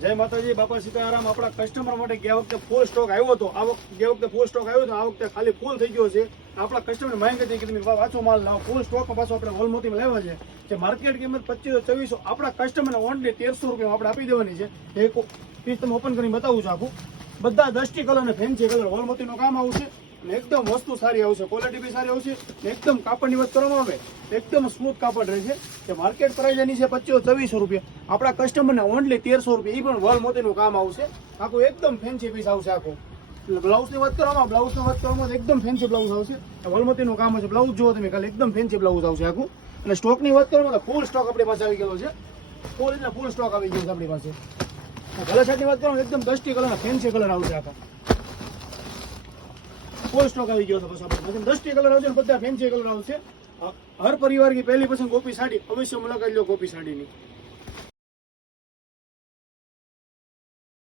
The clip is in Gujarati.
જય માતાજી, બાપા સીતારામ। આપણા કસ્ટમર માટે ગયા વખતે ફૂલ સ્ટોક આવ્યો હતો, ગયા વખતે ફૂલ સ્ટોક આવ્યો હતો, આ વખતે ખાલી ફૂલ થઈ ગયો છે। આપણા કસ્ટમર માંગ હતી કે તમે વાંચો માલ લાવો, ફૂલ સ્ટોકમાં પાછો આપણે વોલમોતીમાં લેવા છે જે માર્કેટ કિંમત 2500-2400, આપણા કસ્ટમરને ઓનલી 1300 રૂપિયા આપણે આપી દેવાની છે। એક પીસ તમે ઓપન કરીને બતાવું છું આખું, બધા દસ્ટી કલર અને ફેન્સી કલર વોલમોતીનું કામ આવશે અને એકદમ વસ્તુ સારી આવશે, ક્વોલિટી બી સારી આવશે, એકદમ કાપડની વાત કરવામાં આવે એકદમ સ્મૂથ કાપડ રહેશે કે માર્કેટ પ્રાઇસ એની છે 2500-2400 રૂપિયા, આપણા કસ્ટમરને ઓનલી 1300 રૂપિયા, એ પણ વોલમોતીનું કામ આવશે આખું, એકદમ ફેન્સી પીસ આવશે આખું। બ્લાઉઝની વાત કરવામાં એકદમ ફેન્સી બ્લાઉઝ આવશે, વોલમોતીનું કામ હશે, બ્લાઉઝ જુઓ તમે ખાલી એકદમ ફેન્સી બ્લાઉઝ આવશે આખું। અને સ્ટોકની વાત કરવામાં ફૂલ સ્ટોક આપણી પાસે આવી ગયો છે, ફૂલ સ્ટોક આવી ગયો છે આપણી પાસે। કલર શર્ટની વાત કરવામાં એકદમ ડસ્ટી કલર ફેન્સી કલર આવશે આખા, ફૂલ સ્ટોક આવી ગયો છે બસ આપણે ડસ્ટી કલર આવશે, બધા ફેન્સી કલર આવશે। હર પરિવાર की पहली पसंद गोपी साड़ी, अवश्य मुलाकात लो गोपी साड़ी ની।